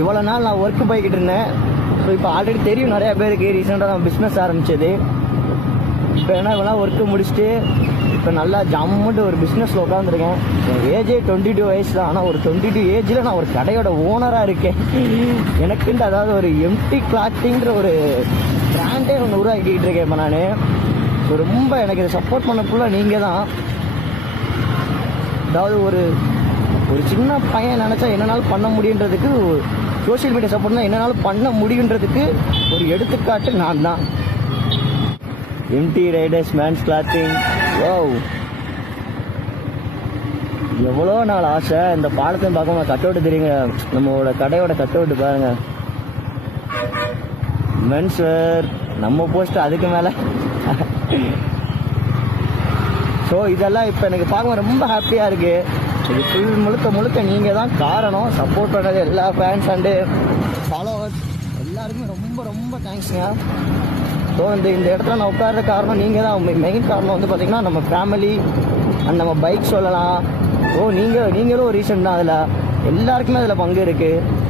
இவ்வளோ நாள் நான் ஒர்க்கு போய்கிட்டு இருந்தேன். ஸோ இப்போ ஆல்ரெடி தெரியும் நிறையா பேருக்கு ரீசெண்டாக நான் பிஸ்னஸ் ஆரம்பித்தது. இப்போ என்ன இவ்வளோ ஒர்க்கு முடிச்சுட்டு இப்போ நல்லா ஜம்முன்ட்டு ஒரு பிஸ்னஸில் உட்காந்துருக்கேன். என் ஏஜே 22 வயசு தான். ஆனால் ஒரு 22 ஏஜில் நான் ஒரு கடையோட ஓனராக இருக்கேன். எனக்குன்ட்டு அதாவது ஒரு எம்டி கிளாத்திங்கிற ஒரு பிராண்டே ஒன்று உருவாக்கிட்டு இருக்கேன் இப்போ நான். ஸோ ரொம்ப எனக்கு இதை சப்போர்ட் பண்ணக்குள்ள நீங்கள் தான். அதாவது ஒரு ஒரு சின்ன பையன் நினச்சா என்னன்னாலும் பண்ண முடியுன்றதுக்கு, சோஷியல் மீடியா சப்போர்ட் தான் என்னன்னாலும் பண்ண முடியுன்றதுக்கு ஒரு எடுத்துக்காட்டு நான் தான். MT riders men's clothing. Wow, எவ்வளோ நாள் ஆசை. இந்த பாலத்தையும் பார்க்க கட் அவுட் தெரியுங்க, நம்மளோட கடையோட கட் அவுட் பாருங்க. மென்ஸ் வேர் நம்ம போஸ்ட் அதுக்கு மேலே. ஸோ இதெல்லாம் இப்போ எனக்கு பார்க்க ரொம்ப ஹாப்பியாக இருக்குது. இது ஃபுல் முழுக்க நீங்கள் தான் காரணம். சப்போர்ட் பண்ணுறது எல்லா ஃபேன்ஸ் அண்டு ஃபாலோவர்ஸ் எல்லாருக்குமே ரொம்ப ரொம்ப தேங்க்ஸுங்க. ஸோ இந்த இடத்துல நான் உட்கார்ற காரணம் நீங்கள் தான். மெயின் காரணம் வந்து பார்த்திங்கன்னா நம்ம ஃபேமிலி அண்ட் நம்ம பைக் சொல்லலாம். ஸோ நீங்களும் ஒரு ரீசன் தான். அதில் எல்லாருக்குமே அதில் பங்கு இருக்குது.